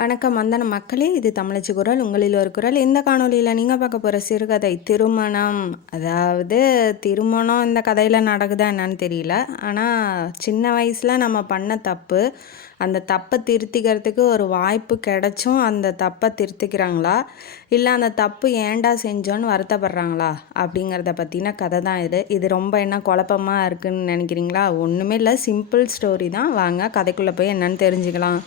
வணக்கம் வந்தன மக்களே, இது தமிழச்சி குரல். உங்களில் ஒரு குரல். இந்த காணொலியில் நீங்கள் பார்க்க போகிற சிறுகதை திருமணம். அதாவது திருமணம் இந்த கதையில் நடக்குதா என்னன்னு தெரியல. ஆனால் சின்ன வயசில் நம்ம பண்ண தப்பு, அந்த தப்பை திருத்திக்கிறதுக்கு ஒரு வாய்ப்பு கிடைச்சும் அந்த தப்பை திருத்திக்கிறாங்களா, இல்லை அந்த தப்பு ஏன்டா செஞ்சோன்னு வருத்தப்படுறாங்களா அப்படிங்கிறத பற்றின கதை தான் இது ரொம்ப என்ன குழப்பமாக இருக்குதுன்னு நினைக்கிறீங்களா? ஒன்றுமே இல்லை, சிம்பிள் ஸ்டோரி தான். வாங்க கதைக்குள்ளே போய் என்னன்னு தெரிஞ்சுக்கலாம்.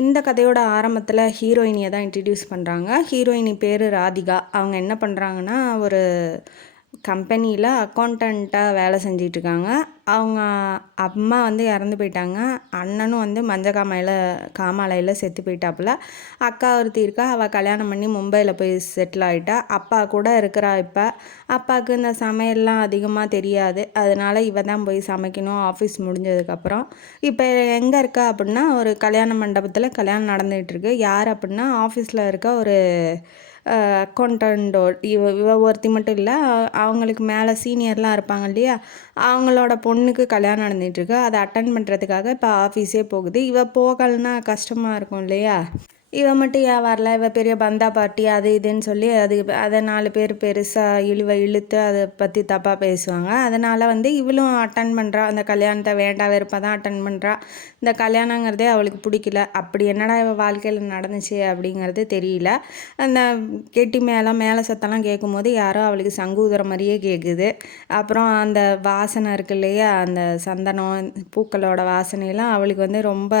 இந்த கதையோட ஆரம்பத்தில் ஹீரோயினியை தான் இன்ட்ரடியூஸ் பண்ணுறாங்க. ஹீரோயினி பேர் ராதிகா. அவங்க என்ன பண்ணுறாங்கன்னா, ஒரு கம்பெனியில் அக்கௌண்டண்ட்டாக வேலை செஞ்சிட்ருக்காங்க. அவங்க அம்மா வந்து இறந்து போயிட்டாங்க. அண்ணனும் வந்து காமாலையில் செத்து போயிட்டாப்புல. அக்கா ஒருத்தி இருக்கா, அவள் கல்யாணம் பண்ணி மும்பையில் போய் செட்டில் ஆகிட்டா. அப்பா கூட இருக்கிறா. இப்போ அப்பாவுக்கு இந்த சமையல்லாம் அதிகமாக தெரியாது, அதனால் இவ தான் போய் சமைக்கணும் ஆஃபீஸ் முடிஞ்சதுக்கப்புறம். இப்போ எங்கே இருக்கா அப்படின்னா, ஒரு கல்யாண மண்டபத்தில் கல்யாணம் நடந்துகிட்ருக்கு. யார் அப்படின்னா, ஆஃபீஸில் இருக்க ஒரு அக்கௌண்டண்டோ இவ ஒருத்தி மட்டும் இல்லை, அவங்களுக்கு மேலே சீனியர்லாம் இருப்பாங்க இல்லையா, அவங்களோட பொண்ணுக்கு கல்யாணம் நடந்துகிட்ருக்கு. அதை அட்டன் பண்ணுறதுக்காக இப்போ ஆஃபீஸே போகுது. இவ போகலைன்னா கஷ்டமாக இருக்கும் இல்லையா. இவ மட்டும் ஏன் வரல, இவ பெரிய பந்தா பார்ட்டி அது இதுன்னு சொல்லி அதை 4 பேர் பெருசாக இழுத்து அதை பற்றி தப்பாக பேசுவாங்க. அதனால் வந்து இவளும் அட்டன் பண்ணுறா. அந்த கல்யாணத்தை வேண்டா வெறுப்பாக தான் அட்டன் பண்ணுறா. இந்த கல்யாணங்கிறதே அவளுக்கு பிடிக்கல. அப்படி என்னடா இவள் வாழ்க்கையில் நடந்துச்சு அப்படிங்கிறது தெரியல. அந்த கெட்டி மேலே சத்தம்லாம் கேட்கும்போது யாரோ அவளுக்கு சங்கூதுற மாதிரியே கேட்குது. அப்புறம் அந்த வாசனை இருக்கு இல்லையா, அந்த சந்தனம் பூக்களோட வாசனையெல்லாம் அவளுக்கு வந்து ரொம்ப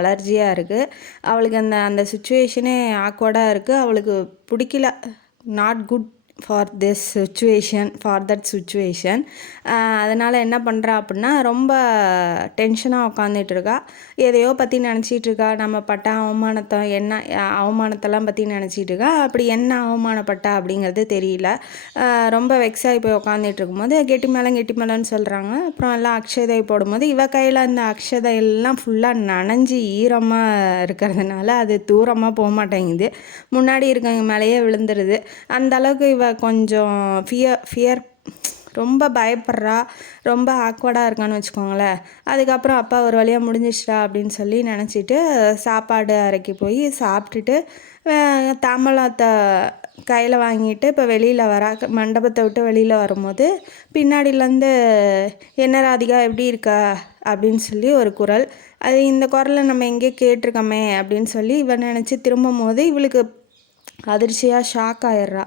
அலர்ஜியாக இருக்குது. அவளுக்கு அந்த அந்த சுச்சுவேஷனே ஆக்வர்டாக இருக்குது. அவளுக்கு பிடிக்கல. Not good for that situation. அதனால் என்ன பண்ணுறா அப்படின்னா, ரொம்ப டென்ஷனாக உட்காந்துட்ருக்கா. எதையோ பற்றி நினச்சிட்ருக்கா. நம்ம பட்ட அவமானத்தெல்லாம் பற்றி நினச்சிட்ருக்கா. அப்படி என்ன அவமானப்பட்டா அப்படிங்கிறது தெரியல. ரொம்ப வெக்ஸாகி போய் உட்காந்துட்டு இருக்கும்போது கெட்டி மேலேன்னு சொல்கிறாங்க. அப்புறம் எல்லாம் அக்ஷதை போடும்போது இவ கையில் அந்த அக்ஷதை எல்லாம் ஃபுல்லாக நனைஞ்சி ஈரமாக இருக்கிறதுனால அது தூரமாக போக மாட்டேங்குது. முன்னாடி இருக்கவங்க மேலேயே விழுந்துருது. அந்த அளவுக்கு இவ கொஞ்சம் ஃபியர் ரொம்ப பயப்படுறா. ரொம்ப ஆக்வர்டாக இருக்கான்னு வச்சுக்கோங்களேன். அதுக்கப்புறம் அப்பா ஒரு வழியாக முடிஞ்சிச்சிட்டா அப்படின்னு சொல்லி நினச்சிட்டு சாப்பாடு அறைக்கு போய் சாப்பிட்டுட்டு தாம்பழத்தை கையில் வாங்கிட்டு இப்போ வெளியில் வரா. மண்டபத்தை விட்டு வெளியில் வரும்போது பின்னாடியிலேருந்து என்ன ராதிகா எப்படி இருக்கா அப்படின்னு சொல்லி ஒரு குரல். அது இந்த குரலை நம்ம எங்கேயோ கேட்டிருக்கோமே அப்படின்னு சொல்லி இவன் நினச்சி திரும்பும் போது இவளுக்கு அதிர்ச்சியாக ஷாக் ஆயிடுறா.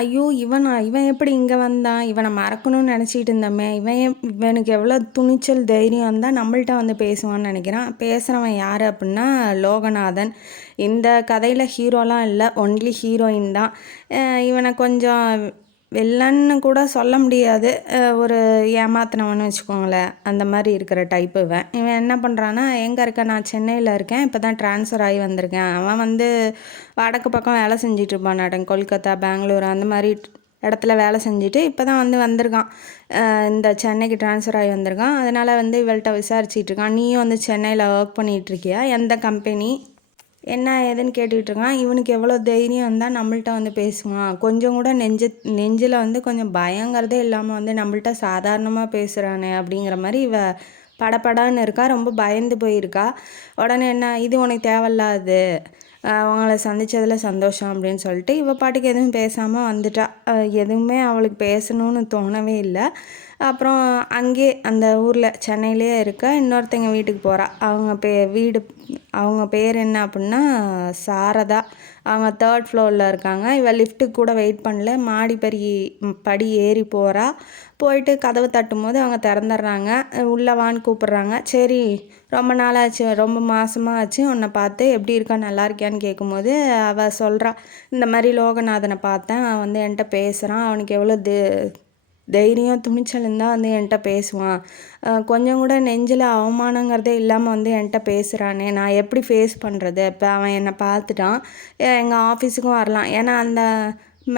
ஐயோ, இவன் எப்படி இங்கே வந்தான், இவனை மறக்கணும்னு நினச்சிட்டு இருந்தோமே, இவனுக்கு எவ்வளோ துணிச்சல் தைரியம் இருந்தால் நம்மள்ட்ட வந்து பேசுவான்னு நினைக்கிறான். பேசுகிறவன் யார் அப்படின்னா லோகநாதன். இந்த கதையில் ஹீரோலாம் இல்லை, ஒன்லி ஹீரோயின் தான். இவனை கொஞ்சம் வெள்ளன்னு கூட சொல்ல முடியாது, ஒரு ஏமாத்தினவன்னு வச்சுக்கோங்களேன். அந்த மாதிரி இருக்கிற டைப்பு இவன் என்ன பண்ணுறான்னா, எங்கே இருக்க, நான் சென்னையில் இருக்கேன், இப்போ தான் ட்ரான்ஸ்ஃபர் ஆகி வந்திருக்கேன். அவன் வந்து வடக்கு பக்கம் வேலை செஞ்சிட்ருப்பான், கொல்கத்தா பெங்களூர் அந்த மாதிரி இடத்துல வேலை செஞ்சுட்டு இப்போ தான் வந்திருக்கான். இந்த சென்னைக்கு ட்ரான்ஸ்ஃபர் ஆகி வந்திருக்கான். அதனால் வந்து இவள்கிட்ட விசாரிச்சிட்ருக்கான். நீயும் வந்து சென்னையில் ஒர்க் பண்ணிகிட்ருக்கியா, எந்த கம்பெனி என்ன ஏதுன்னு கேட்டுக்கிட்டுருக்கான். இவனுக்கு எவ்வளோ தைரியம் இருந்தால் நம்மள்ட்ட வந்து பேசுவான். கொஞ்சம் கூட நெஞ்சில் வந்து கொஞ்சம் பயங்கிறதே இல்லாமல் வந்து நம்மள்ட்ட சாதாரணமாக பேசுகிறானே அப்படிங்கிற மாதிரி இவ படப்படான்னு இருக்கா. ரொம்ப பயந்து போயிருக்கா. உடனே என்ன, இது உனக்கு தேவையில்லாது, அவங்கள சந்தித்ததில் சந்தோஷம் அப்படின்னு சொல்லிட்டு இவ பாட்டுக்கு எதுவும் பேசாமல் வந்துட்டா. எதுவுமே அவளுக்கு பேசணும்னு தோணவே இல்லை. அப்புறம் அங்கே அந்த ஊரில் சென்னையிலே இருக்க இன்னொருத்தங்க வீட்டுக்கு போகிறா. அவங்க பேர் என்ன அப்படின்னா சாரதா. அவங்க 3rd ஃப்ளோரில் இருக்காங்க. இவள் லிஃப்ட்டுக்கு கூட வெயிட் பண்ணல, படி ஏறி போகிறா. போயிட்டு கதவை தட்டும் போது அவங்க திறந்துடுறாங்க. உள்ளே வான்னு கூப்பிட்றாங்க. சரி, ரொம்ப நாளாச்சு, ரொம்ப மாதமாக ஆச்சு உன்னை பார்த்து, எப்படி இருக்கா, நல்லா இருக்கியான்னு கேட்கும்போது அவள் சொல்கிறா, இந்த மாதிரி லோகநாதனை பார்த்தேன், அவன் வந்து என்கிட்ட பேசுகிறான், அவனுக்கு எவ்வளோ தைரியம் துணிச்சல் இருந்தால் வந்து என்கிட்ட பேசுவான், கொஞ்சம் கூட நெஞ்சில் அவமானங்கிறதே இல்லாமல் வந்து என்கிட்ட பேசுகிறானே, நான் எப்படி ஃபேஸ் பண்ணுறது. இப்போ அவன் என்னை பார்த்துட்டான், எங்கள் ஆஃபீஸுக்கும் வரலாம். ஏன்னா அந்த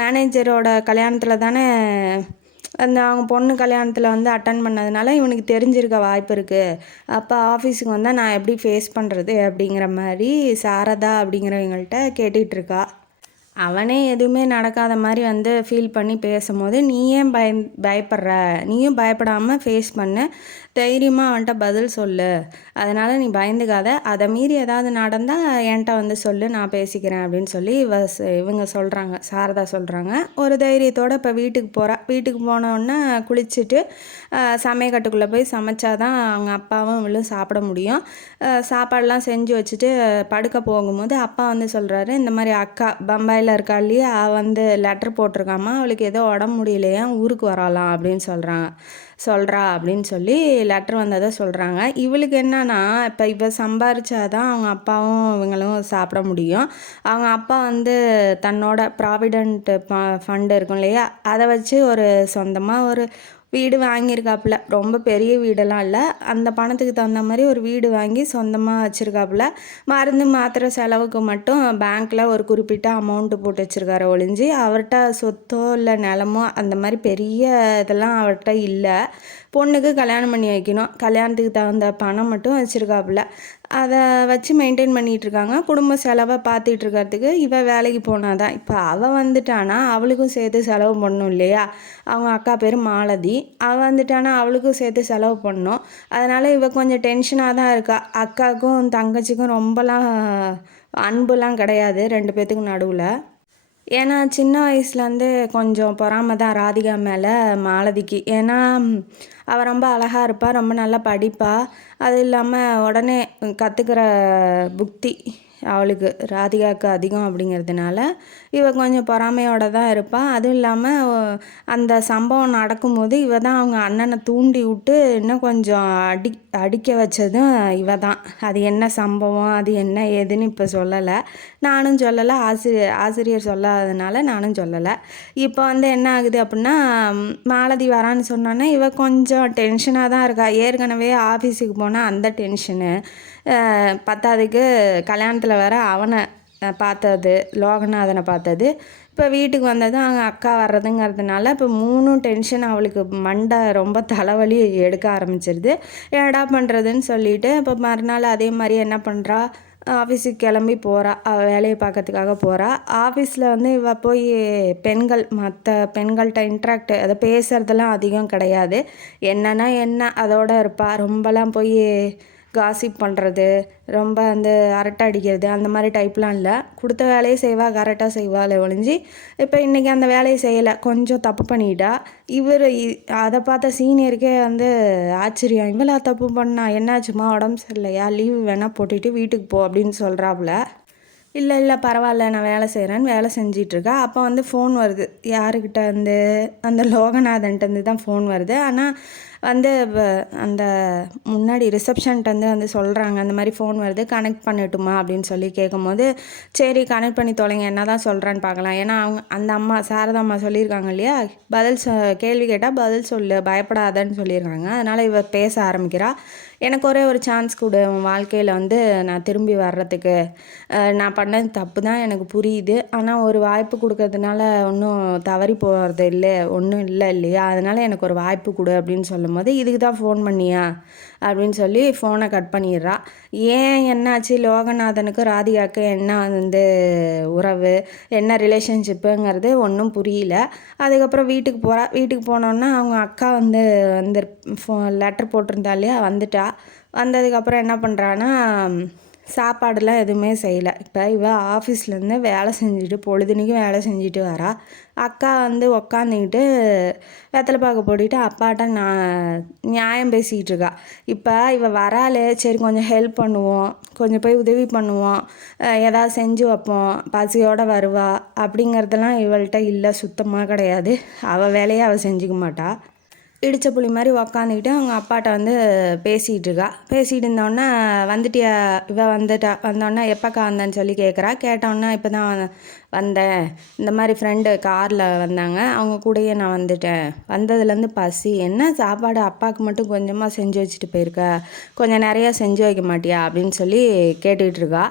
மேனேஜரோட கல்யாணத்தில் தானே அவங்க பொண்ணு கல்யாணத்தில் வந்து அட்டன் பண்ணதுனால இவனுக்கு தெரிஞ்சிருக்க வாய்ப்பு இருக்குது. அப்போ ஆஃபீஸுக்கு வந்தால் நான் எப்படி ஃபேஸ் பண்ணுறது அப்படிங்கிற மாதிரி சாரதா அப்படிங்கிறவங்கள்ட்ட கேட்டுக்கிட்டு இருக்கா. அவனே எதுவுமே நடக்காத மாதிரி வந்து ஃபீல் பண்ணி பேசும்போது, நீ ஏன் பயப்படுற? நீயும் பயப்படாமல் ஃபேஸ் பண்ணு. தைரியமாக அவன்கிட்ட பதில் சொல்லு. அதனால் நீ பயந்துக்காத. அதை மீறி ஏதாவது நடந்தால் என்கிட்ட வந்து சொல்லு, நான் பேசிக்கிறேன் அப்படின்னு சொல்லி இவங்க சொல்கிறாங்க, சாரதா சொல்கிறாங்க. ஒரு தைரியத்தோடு இப்போ வீட்டுக்கு போகிறா. வீட்டுக்கு போனோடனே குளிச்சுட்டு சமையக்கட்டுக்குள்ளே போய் சமைச்சாதான் அவங்க அப்பாவும் இவளும் சாப்பிட முடியும். சாப்பாடெலாம் செஞ்சு வச்சுட்டு படுக்க போகும்போது அப்பா வந்து சொல்கிறாரு, இந்த மாதிரி அக்கா பம்பாயில் இருக்கா இல்லையா, வந்து லெட்டர் போட்டிருக்காமா, அவளுக்கு ஏதோ உடம்பு முடியலையா, ஊருக்கு வரலாம் அப்படின்னு சொல்கிறா அப்படின்னு சொல்லி லெட்டர் வந்ததை சொல்கிறாங்க. இவளுக்கு என்னன்னா, இப்போ இவ சம்பாரிச்சாதான் அவங்க அப்பாவும் இவங்களும் சாப்பிட முடியும். அவங்க அப்பா வந்து தன்னோட ப்ராவிடென்ட் ஃபண்டு இருக்கும் இல்லையா, அதை வச்சு சொந்தமாக ஒரு வீடு வாங்கியிருக்காப்புல. ரொம்ப பெரிய வீடெல்லாம் இல்லை, அந்த பணத்துக்கு தகுந்த மாதிரி ஒரு வீடு வாங்கி சொந்தமாக வச்சுருக்காப்புல. மருந்து மாத்திரை செலவுக்கு மட்டும் பேங்க்கில் ஒரு குறிப்பிட்ட அமௌண்ட்டு போட்டு வச்சுருக்காரு ஒழிஞ்சு, அவர்கிட்ட சொத்தோ இல்லை நிலமோ அந்த மாதிரி பெரிய இதெல்லாம் அவர்கிட்ட இல்லை. பொண்ணுக்கு கல்யாணம் பண்ணி வைக்கணும், கல்யாணத்துக்கு தகுந்த பணம் மட்டும் வச்சுருக்காப்புல. அதை வச்சு மெயின்டைன் பண்ணிகிட்ருக்காங்க. குடும்ப செலவை பார்த்துட்டு இருக்கிறதுக்கு இவ வேலைக்கு போனாதான். இப்போ அவள் வந்துட்டானா அவளுக்கும் சேர்த்து செலவு பண்ணணும் இல்லையா. அவங்க அக்கா பேர் மாலதி. அவள் வந்துட்டானா அவளுக்கும் சேர்த்து செலவு பண்ணணும். அதனால் இவ கொஞ்சம் டென்ஷனாக தான் இருக்கா. அக்காவுக்கும் தங்கச்சிக்கும் ரொம்பலாம் அன்புலாம் கிடையாது ரெண்டு பேர்த்துக்கும் நடுவில். ஏன்னா சின்ன வயசுலேருந்து கொஞ்சம் பொறாமை தான் ராதிகா மேலே மாலதிக்கு. ஏன்னா அவள் ரொம்ப அழகாக இருப்பாள், ரொம்ப நல்லா படிப்பாள். அது இல்லாமல் உடனே கற்றுக்கிற புத்தி அவளுக்கு, ராதிகாவுக்கு அதிகம் அப்படிங்கிறதுனால இவ கொஞ்சம் பொறாமையோடு தான் இருப்பாள். அதுவும் இல்லாமல் அந்த சம்பவம் நடக்கும்போது இவ தான் அவங்க அண்ணனை தூண்டி விட்டு இன்னும் கொஞ்சம் அடிக்க வச்சதும் இவ தான். அது என்ன சம்பவம், அது என்ன ஏதுன்னு இப்போ சொல்லலை, நானும் சொல்லலை, ஆசிரியர் சொல்லாததுனால நானும் சொல்லலை. இப்போ வந்து என்ன ஆகுது அப்படின்னா, மாலதி வரான்னு சொன்னோன்னே இவ கொஞ்சம் டென்ஷனாக தான் இருக்கா. ஏற்கனவே ஆஃபீஸுக்கு போனால் அந்த டென்ஷனு பத்தாவதுக்கு கல்யாணத்தில் வேற அவனை பார்த்தது, லோகநாதனை பார்த்தது, இப்போ வீட்டுக்கு வந்தது அவங்க அக்கா வர்றதுங்கிறதுனால இப்போ மூணும் டென்ஷன். அவளுக்கு மண்டை ரொம்ப தலைவலி எடுக்க ஆரம்பிச்சிருது. என்னடா பண்ணுறதுன்னு சொல்லிட்டு இப்போ மறுநாள் அதே மாதிரி என்ன பண்ணுறா, ஆஃபீஸுக்கு கிளம்பி போகிறா. அவள் வேலையை பார்க்கறதுக்காக போகிறா. ஆஃபீஸில் வந்து இவள் போய் மற்ற பெண்கள்கிட்ட இன்ட்ராக்ட் அதை பேசுகிறதெல்லாம் அதிகம் கிடையாது. என்னன்னா என்ன அதோடு இருப்பாள். ரொம்பலாம் போய் காசிப் பண்ணுறது, ரொம்ப வந்து அரட்டை அடிக்கிறது அந்த மாதிரி டைப்லாம் இல்லை. கொடுத்த வேலையை செய்வா, கரெக்டாக செய்வாள் ஒழிஞ்சு. இப்போ இன்றைக்கி அந்த வேலையை செய்யலை, கொஞ்சம் தப்பு பண்ணிட்டா. அதை பார்த்த சீனியருக்கே வந்து ஆச்சரியம், இவளா தப்பு பண்ணா, என்னாச்சுமா, உடம்பு சரியில்லையா, லீவு வேணால் போட்டுட்டு வீட்டுக்கு போ அப்படின்னு சொல்கிறாப்புல. இல்லை பரவாயில்ல, நான் வேலை செய்கிறேன்னு வேலை செஞ்சிட்ருக்கா. அப்போ வந்து ஃபோன் வருது. யாருக்கிட்ட வந்து அந்த லோகநாதன்ட்டு தான் ஃபோன் வருது. ஆனால் வந்து அந்த முன்னாடி ரிசப்ஷன்ட்டு வந்து சொல்கிறாங்க, அந்த மாதிரி ஃபோன் வருது, கனெக்ட் பண்ணட்டுமா அப்படின்னு சொல்லி கேட்கும்போது, சரி கனெக்ட் பண்ணி தொலைங்க, என்ன தான் சொல்கிறான்னு பார்க்கலாம். ஏன்னா அவங்க அந்த அம்மா சாரதா அம்மா சொல்லியிருக்காங்க இல்லையா, கேள்வி கேட்டால் பதில் சொல்லு, பயப்படாதன்னு சொல்லியிருக்காங்க. அதனால் இவ பேச ஆரம்பிக்கிறா. எனக்கு ஒரே ஒரு சான்ஸ் கொடு, உன் வாழ்க்கையில் வந்து நான் திரும்பி வர்றதுக்கு. நான் பண்ணது தப்பு தான் எனக்கு புரியுது, ஆனால் ஒரு வாய்ப்பு கொடுக்கறதுனால ஒன்றும் தவறி போகிறது இல்லை, ஒன்றும் இல்லை இல்லையா, அதனால் எனக்கு ஒரு வாய்ப்பு கொடு அப்படின்னு சொல்லும்போது, இதுக்கு தான் ஃபோன் பண்ணியா அப்படின்னு சொல்லி ஃபோனை கட் பண்ணிடுறா. ஏன் என்னாச்சு, லோகநாதனுக்கு ராதிகாவுக்கு என்ன வந்து உறவு, என்ன ரிலேஷன்ஷிப்புங்கிறது ஒன்றும் புரியல. அதுக்கப்புறம் வீட்டுக்கு போகிறா. வீட்டுக்கு போனோன்னா அவங்க அக்கா வந்து லெட்டர் போட்டிருந்தா இல்லையா, வந்துட்டா. வந்ததுக்கப்புறம் என்ன பண்ணுறான்னா, சாப்பாடெல்லாம் எதுவுமே செய்யலை. இப்போ ஆஃபீஸ்லேருந்து வேலை செஞ்சுட்டு பொழுதுனைக்கும் வேலை செஞ்சுட்டு வரா. அக்கா வந்து உக்காந்துக்கிட்டு வெத்தலை பாக்கு போட்டுக்கிட்டு அப்பாட்ட நியாயம் பேசிக்கிட்டு இருக்கா. இப்போ வராளே, சரி கொஞ்சம் ஹெல்ப் பண்ணுவோம், கொஞ்சம் போய் உதவி பண்ணுவோம், ஏதாவது செஞ்சு வைப்போம், பசியோடு வருவா அப்படிங்கிறதெல்லாம் இவள்கிட்ட இல்லை, சுத்தமாக கிடையாது. அவள் வேலையை அவள் செஞ்சுக்க மாட்டா. இடித்த புளி மாதிரி உக்காந்துக்கிட்டு அவங்க அப்பாட்ட வந்து பேசிகிட்டு இருக்கா. பேசிகிட்டு இருந்தோடனே, வந்துட்டியா, வந்தோடனே எப்போக்கா வந்தேன்னு சொல்லி கேட்குறா. கேட்டோன்னா இப்போ தான் வந்தேன், இந்த மாதிரி ஃப்ரெண்டு காரில் வந்தாங்க, அவங்க கூடயே நான் வந்துட்டேன், வந்ததுலேருந்து பசி, என்ன சாப்பாடு அப்பாவுக்கு மட்டும் கொஞ்சமாக செஞ்சு வச்சுட்டு போயிருக்க, கொஞ்சம் நிறையா செஞ்சு வைக்க மாட்டியா அப்படின்னு சொல்லி கேட்டுட்ருக்கா.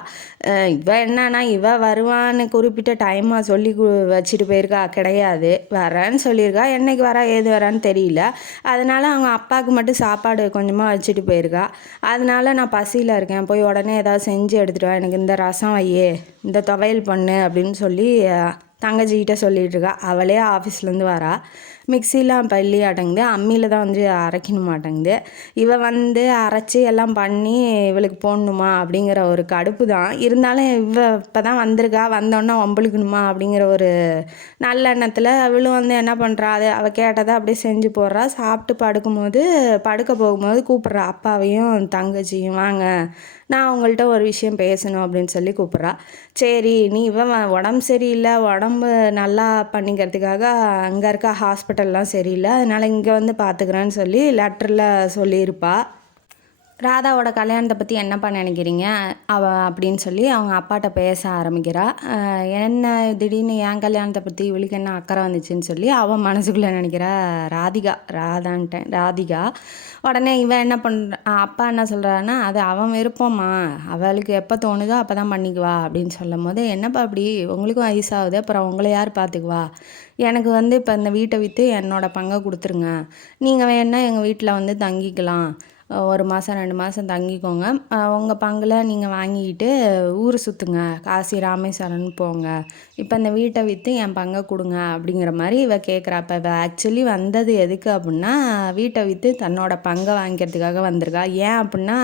என்னன்னா வருவான்னு குறிப்பிட்ட டைமாக சொல்லி வச்சுட்டு போயிருக்கா கிடையாது, வரேன்னு சொல்லியிருக்கா. என்னைக்கு வரா ஏது வரான்னு தெரியல. அதனால் அவங்க அப்பாவுக்கு மட்டும் சாப்பாடு கொஞ்சமாக வச்சுட்டு போயிருக்கா. அதனால நான் பசியில் இருக்கேன், போய் உடனே ஏதாவது செஞ்சு எடுத்துகிட்டு வா, எனக்கு இந்த ரசம் வையே, இந்த துவையல் பண்ணு அப்படின்னு சொல்லி சொல்லி தங்கச்சிக்கிட்ட சொல்லிகிட்டு இருக்கா. அவளே ஆஃபீஸ்லேருந்து வரா. மிக்சிலாம் இப்போ இல்லையே அடங்குது, அம்மியில் தான் வந்து அரைக்கணும் மாட்டேங்குது. இவள் வந்து அரைச்சி எல்லாம் பண்ணி இவளுக்கு போடணுமா அப்படிங்கிற ஒரு கடுப்பு தான். இருந்தாலும் இப்போ தான் வந்திருக்கா, வந்தோடனே வம்பளுக்கணுமா அப்படிங்கிற ஒரு நல்ல எண்ணத்தில் அவளும் வந்து என்ன பண்ணுறா, அது அவள் கேட்டதை அப்படியே செஞ்சு போடுறா. சாப்பிட்டு படுக்க போகும்போது கூப்பிட்றா அப்பாவையும் தங்கச்சியும், வாங்க நான் அவங்கள்ட்ட ஒரு விஷயம் பேசணும் அப்படின்னு சொல்லி கூப்பிட்றா. சரி, நீ உடம்பு சரியில்லை, உடம்பு நல்லா பண்ணிக்கிறதுக்காக அங்கே இருக்க ஹாஸ்பிட்டல்லாம் சரியில்லை, அதனால் இங்கே வந்து பார்த்துக்கிறேன்னு சொல்லி லெட்டரில் சொல்லியிருப்பா. ராதாவோட கல்யாணத்தை பற்றி என்னப்பா நினைக்கிறீங்க அப்படின்னு சொல்லி அவங்க அப்பாட்ட பேச ஆரம்பிக்கிறா. என்ன திடீர்னு என் கல்யாணத்தை பற்றி இவளுக்கு என்ன அக்கறை வந்துச்சுன்னு சொல்லி அவன் மனசுக்குள்ளே நினைக்கிறா. ராதிகா. உடனே இவன் என்ன அப்பா என்ன சொல்கிறான்னா, அது அவன் விருப்பம்மா, அவளுக்கு எப்போ தோணுதோ அப்போ தான் பண்ணிக்குவா அப்படின்னு சொல்லும் போது, என்னப்பா அப்படி உங்களுக்கும் வயசாகுது, அப்புறம் உங்களை யார் பார்த்துக்குவா, எனக்கு வந்து இப்போ இந்த வீட்டை விற்று என்னோடய பங்கை கொடுத்துருங்க, நீங்கள் வேணா எங்கள் வீட்டில் வந்து தங்கிக்கலாம், 1 மாதம் 2 மாதம் தங்கிக்கோங்க, உங்கள் பங்கில் நீங்கள் வாங்கிக்கிட்டு ஊர் சுற்றுங்க, காசி ராமேஸ்வரன் போங்க, இப்போ இந்த வீட்டை விற்று என் பங்கை கொடுங்க அப்படிங்கிற மாதிரி கேட்குறா. இப்போ ஆக்சுவலி வந்தது எதுக்கு அப்படின்னா, வீட்டை விற்று தன்னோட பங்கை வாங்கிக்கிறதுக்காக வந்திருக்கா. ஏன் அப்படின்னா,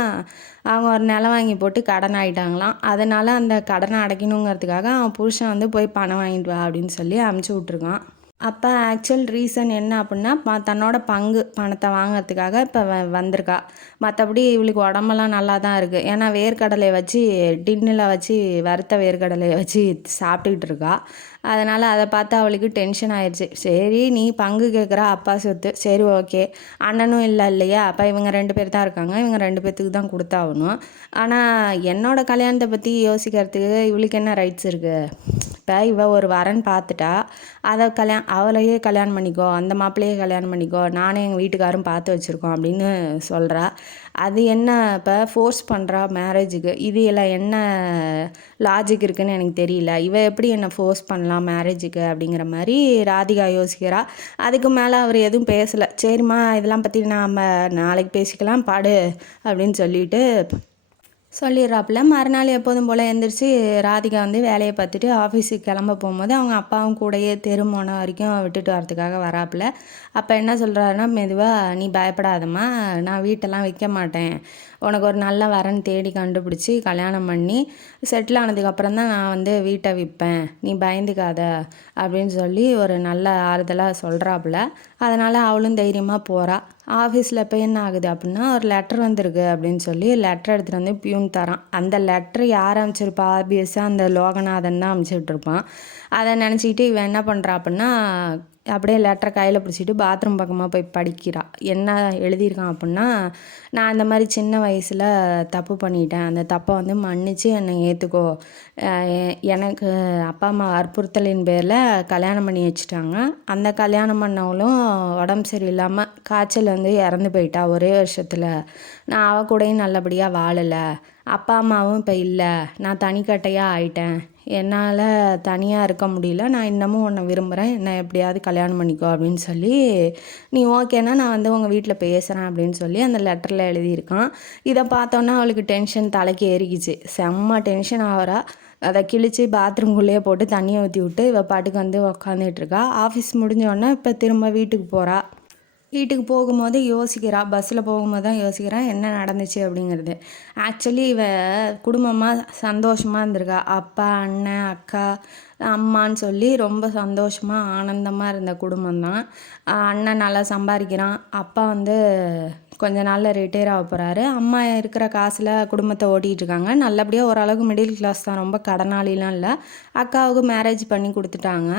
அவங்க ஒரு நிலம் வாங்கி போட்டு கடன் ஆகிட்டாங்களாம். அதனால் அந்த கடனை அடைக்கணுங்கிறதுக்காக அவன் புருஷன் வந்து போய் பணம் வாங்கிட்டு வா அப்படின்னு சொல்லி அமுச்சு விட்ருக்கான். அப்போ ஆக்சுவல் ரீசன் என்ன அப்படின்னா, தன்னோட பணத்தை வாங்கிறதுக்காக இப்போ வந்திருக்கா. மற்றபடி இவளுக்கு உடம்பெல்லாம் நல்லா தான் இருக்குது. ஏன்னா வேர்க்கடலையை வச்சு டின்னில் வச்சு வறுத்த வேர்க்கடலையை வச்சு சாப்பிட்டுக்கிட்டு இருக்கா. அதனால் அதை பார்த்து அவளுக்கு டென்ஷன் ஆயிடுச்சு. சரி, நீ பங்கு கேட்குறா, அப்பா சொத்து, சரி ஓகே, அண்ணனும் இல்லை இல்லையா, அப்போ இவங்க 2 பேர் தான் இருக்காங்க, இவங்க 2 பேர்த்துக்கு தான் கொடுத்தாகணும். ஆனால் என்னோடய கல்யாணத்தை பற்றி யோசிக்கிறதுக்கு இவளுக்கு என்ன ரைட்ஸ் இருக்குது? இப்போ ஒரு வரன் பார்த்துட்டா, அவளையே கல்யாணம் பண்ணிக்கோ, அந்த மாப்பிள்ளையே கல்யாணம் பண்ணிக்கோ, நானே எங்கள் வீட்டுக்காரும் பார்த்து வச்சுருக்கோம் அப்படின்னு சொல்கிறா. அது என்ன இப்போ ஃபோர்ஸ் பண்ணுறா மேரேஜுக்கு? இதில் என்ன லாஜிக் இருக்குதுன்னு எனக்கு தெரியல. எப்படி என்னை ஃபோர்ஸ் பண்ணலாம் மேரேஜுக்கு அப்படிங்கிற மாதிரி ராதிகா யோசிக்கிறா. அதுக்கு மேலே அவர் எதுவும் பேசலை. சரிம்மா, இதெல்லாம் பற்றி நாம் நாளைக்கு பேசிக்கலாம் பாடு அப்படின்னு சொல்லிடுறாப்புல. மறுநாள் எப்போதும் போல் எழுந்திரிச்சு ராதிகா வந்து வேலையை பார்த்துட்டு ஆஃபீஸுக்கு கிளம்ப போகும்போது அவங்க அப்பாவும் கூடயே தெருமோன வரைக்கும் விட்டுட்டு வரதுக்காக வராப்புல. அப்போ என்ன சொல்கிறாருன்னா, மெதுவாக, நீ பயப்படாதம்மா, நான் வீட்டெல்லாம் விற்க மாட்டேன், உனக்கு ஒரு நல்ல வரன் தேடி கண்டுபிடிச்சி கல்யாணம் பண்ணி செட்டில் ஆனதுக்கப்புறம் தான் நான் வந்து வீட்டை விற்பேன், நீ பயந்துக்காத அப்படின்னு சொல்லி ஒரு நல்ல ஆறுதலாக சொல்கிறாப்புல. அதனால் அவளும் தைரியமாக போகிறா. ஆஃபீஸில் இப்போ என்ன ஆகுது அப்படின்னா, ஒரு லெட்டர் வந்திருக்கு அப்படின்னு சொல்லி லெட்டர் எடுத்துகிட்டு வந்து பியூன் தரான். அந்த லெட்ரு யார் அனுப்பிச்சிருப்பா? ஆப்வியஸாக அந்த லோகநாதன் தான் அனுப்பிச்சிட்ருப்பான். அதை நினச்சிக்கிட்டு இவன் என்ன பண்ணுறா அப்படின்னா, அப்படியே லெட்டரை கையில் பிடிச்சிட்டு பாத்ரூம் பக்கமாக போய் படிக்கிறா. என்ன எழுதியிருக்கான் அப்படின்னா, நான் இந்த மாதிரி சின்ன வயசில் தப்பு பண்ணிட்டேன், அந்த தப்பை வந்து மன்னித்து என்னை ஏற்றுக்கோ, எனக்கு அப்பா அம்மா வற்புறுத்தலின் பேரில் கல்யாணம் பண்ணி வச்சுட்டாங்க, அந்த கல்யாணம் பண்ணவளும் உடம்பு சரியில்லாமல் காய்ச்சல் வந்து இறந்து போயிட்டா ஒரே வருஷத்தில், நான் அவள் கூடயும் நல்லபடியாக வாழலை, அப்பா அம்மாவும் இப்போ இல்லை, நான் தனிக்கட்டையாக ஆயிட்டேன், என்னால் தனியாக இருக்க முடியல, நான் இன்னமும் உன்னை விரும்புகிறேன், என்னை எப்படியாவது கல்யாணம் பண்ணிக்கோ அப்படின்னு சொல்லி, நீ ஓகேனா நான் வந்து உங்கள் வீட்டில் பேசுகிறேன் அப்படின்னு சொல்லி அந்த லெட்டரில் எழுதியிருக்கான். இதை பார்த்தோன்னா அவளுக்கு டென்ஷன் தலைக்கு ஏறிக்கிச்சு. செம்ம டென்ஷன் ஆகிறா. அதை கிழித்து பாத்ரூம்குள்ளேயே போட்டு தண்ணியை ஊற்றி விட்டு இவள் பாட்டுக்கு வந்து உக்காந்துட்ருக்கா. ஆஃபீஸ் முடிஞ்சோடனே இப்போ திரும்ப வீட்டுக்கு போகிறா. வீட்டுக்கு போகும்போது யோசிக்கிறா, பஸ்ஸில் போகும்போது தான் யோசிக்கிறா என்ன நடந்துச்சு அப்படிங்கிறது. ஆக்சுவலி குடும்பமாக சந்தோஷமாக இருந்திருக்கா. அப்பா, அண்ணன், அக்கா, அம்மான்னு சொல்லி ரொம்ப சந்தோஷமாக ஆனந்தமாக இருந்த குடும்பம்தான். அண்ணன் நல்லா சம்பாதிக்கிறான், அப்பா வந்து கொஞ்ச நாளில் ரிட்டையர் ஆக போகிறாரு, அம்மா இருக்கிற காசில் குடும்பத்தை ஓட்டிகிட்டு இருக்காங்க. நல்லபடியாக ஓரளவுக்கு மிடில் கிளாஸ் தான், ரொம்ப கடனாளிலாம் இல்லை. அக்காவுக்கு மேரேஜ் பண்ணி கொடுத்துட்டாங்க.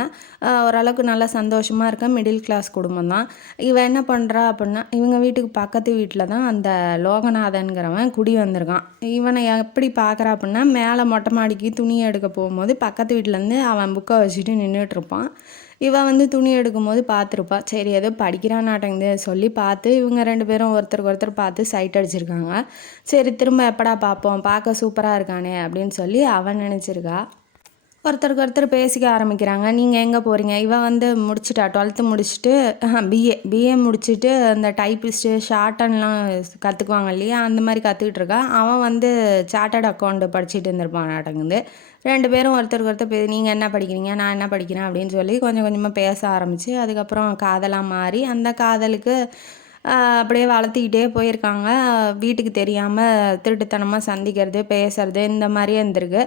ஓரளவுக்கு நல்லா சந்தோஷமாக இருக்க மிடில் கிளாஸ் குடும்பம் தான். இவன் என்ன பண்ணுறா அப்படின்னா, இவங்க வீட்டுக்கு பக்கத்து வீட்டில் தான் அந்த லோகநாதன்கிறவன் குடி வந்திருக்கான். இவனை எப்படி பார்க்குறா அப்படின்னா, மேலே மொட்டை மாடிக்கு துணியை எடுக்க போகும்போது பக்கத்து வீட்டிலேருந்து அவன் புக்கை வச்சுட்டு நின்றுட்டுருப்பான். இவன் வந்து துணி எடுக்கும்போது பார்த்துருப்பா. சரி, ஏதோ படிக்கிறானாட்டங்குது சொல்லி பார்த்து இவங்க 2 பேரும் ஒருத்தருக்கு ஒருத்தர் பார்த்து சைட் அடிச்சிருக்காங்க. சரி, திரும்ப எப்படா பார்ப்போம், பார்க்க சூப்பராக இருக்கானே அப்படின்னு சொல்லி அவன் நினச்சிருக்கா. ஒருத்தருக்கு ஒருத்தர் பேசிக்க ஆரம்பிக்கிறாங்க. நீங்கள் எங்கே போகிறீங்க? இவன் வந்து முடிச்சுட்டா 12th முடிச்சுட்டு பிஏ முடிச்சுட்டு அந்த டைப்பிஸ்ட்டு ஷார்ட்டன்லாம் கற்றுக்குவாங்க இல்லையா, அந்த மாதிரி கற்றுக்கிட்டு இருக்கான். அவன் வந்து சார்ட்டர்ட் அக்கௌண்ட் படிச்சுட்டு இருந்திருப்பான் நாட்டங்குது. 2 பேரும் ஒருத்தருக்கு ஒருத்தர் நீங்கள் என்ன படிக்கிறீங்க, நான் என்ன படிக்கிறேன் அப்படின்னு சொல்லி கொஞ்சம் கொஞ்சமாக பேச ஆரம்பித்து அதுக்கப்புறம் காதலாக மாறி அந்த காதலுக்கு அப்படியே வளர்த்திக்கிட்டே போயிருக்காங்க. வீட்டுக்கு தெரியாமல் திருட்டுத்தனமாக சந்திக்கிறது, பேசுறது இந்த மாதிரியே இருந்திருக்கு.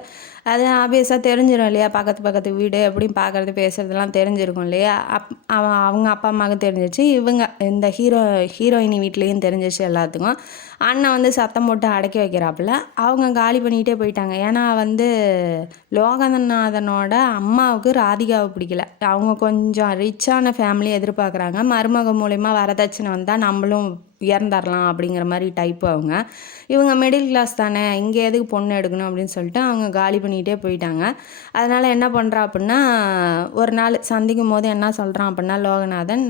அது ஆப்வியஸாக தெரிஞ்சிடும் இல்லையா, பக்கத்து வீடு எப்படியும் பார்க்குறது பேசுகிறதுலாம் தெரிஞ்சிருக்கும் இல்லையா. அவங்க அப்பா அம்மாவுக்கு தெரிஞ்சிச்சு, இவங்க இந்த ஹீரோயினி வீட்லேயும் தெரிஞ்சிச்சு எல்லாத்துக்கும். அண்ணன் வந்து சத்தம் போட்டு அடக்கி வைக்கிறாப்புல. அவங்க காலி பண்ணிகிட்டே போயிட்டாங்க. ஏன்னா வந்து லோகநாதனோட அம்மாவுக்கு ராதிகாவை பிடிக்கல. அவங்க கொஞ்சம் ரிச்சான ஃபேமிலி எதிர்பார்க்குறாங்க. மருமக மூலயமா வரதட்சணை வந்தால் நம்மளும் உயர்ந்தரலாம் அப்படிங்கிற மாதிரி டைப்பு அவங்க. இவங்க மிடில் கிளாஸ் தானே, இங்கே எதுக்கு பொண்ணு எடுக்கணும் அப்படின்னு சொல்லிட்டு அவங்க காலி பண்ணிகிட்டே போயிட்டாங்க. அதனால் என்ன பண்ணுறா அப்படின்னா, ஒரு நாள் சந்திக்கும் போது என்ன சொல்கிறான் அப்படின்னா லோகநாதன்,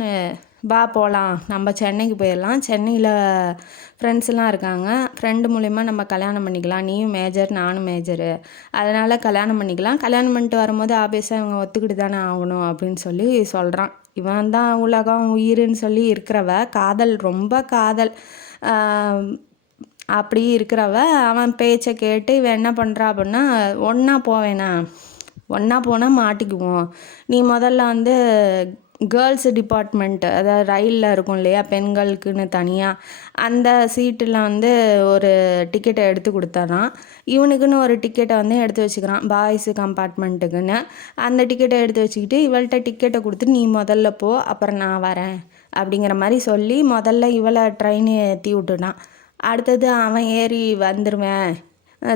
பா போகலாம், நம்ம சென்னைக்கு போயிடலாம், சென்னையில் ஃப்ரெண்ட்ஸ்லாம் இருக்காங்க, ஃப்ரெண்டு மூலிமா நம்ம கல்யாணம் பண்ணிக்கலாம், நீயும் மேஜர் நானும் மேஜரு, அதனால் கல்யாணம் பண்ணிக்கலாம், கல்யாணம் பண்ணிட்டு வரும்போது ஆப்வியஸாக இவங்க ஒத்துக்கிட்டு தானே ஆகணும் அப்படின்னு சொல்லி சொல்கிறான். இவன் தான் உலகம் உயிர்னு சொல்லி இருக்கிறவ, காதல் ரொம்ப காதல் அப்படி இருக்கிறவ, அவன் பேச்சை கேட்டு இவன் என்ன பண்ணுறா அப்படின்னா, ஒன்றா போவேனா, ஒன்றா போனால் மாட்டிக்குவோம், நீ முதல்ல வந்து கேர்ள்ஸு டிபார்ட்மெண்ட்டு, அதாவது ரயிலில் இருக்கும் இல்லையா பெண்களுக்குன்னு தனியாக, அந்த சீட்டில் வந்து ஒரு டிக்கெட்டை எடுத்து கொடுத்துட்றான். இவனுக்குன்னு ஒரு டிக்கெட்டை வந்து எடுத்து வச்சுக்கிறான் பாய்ஸு கம்பார்ட்மெண்ட்டுக்குன்னு. அந்த டிக்கெட்டை எடுத்து வச்சுக்கிட்டு இவள்கிட்ட டிக்கெட்டை கொடுத்து நீ முதல்ல போ, அப்புறம் நான் வரேன் அப்படிங்கிற மாதிரி சொல்லி முதல்ல இவளை ட்ரெயின் ஏற்றி விட்டுட்டான். அடுத்தது அவன் ஏறி வந்துடுவேன்,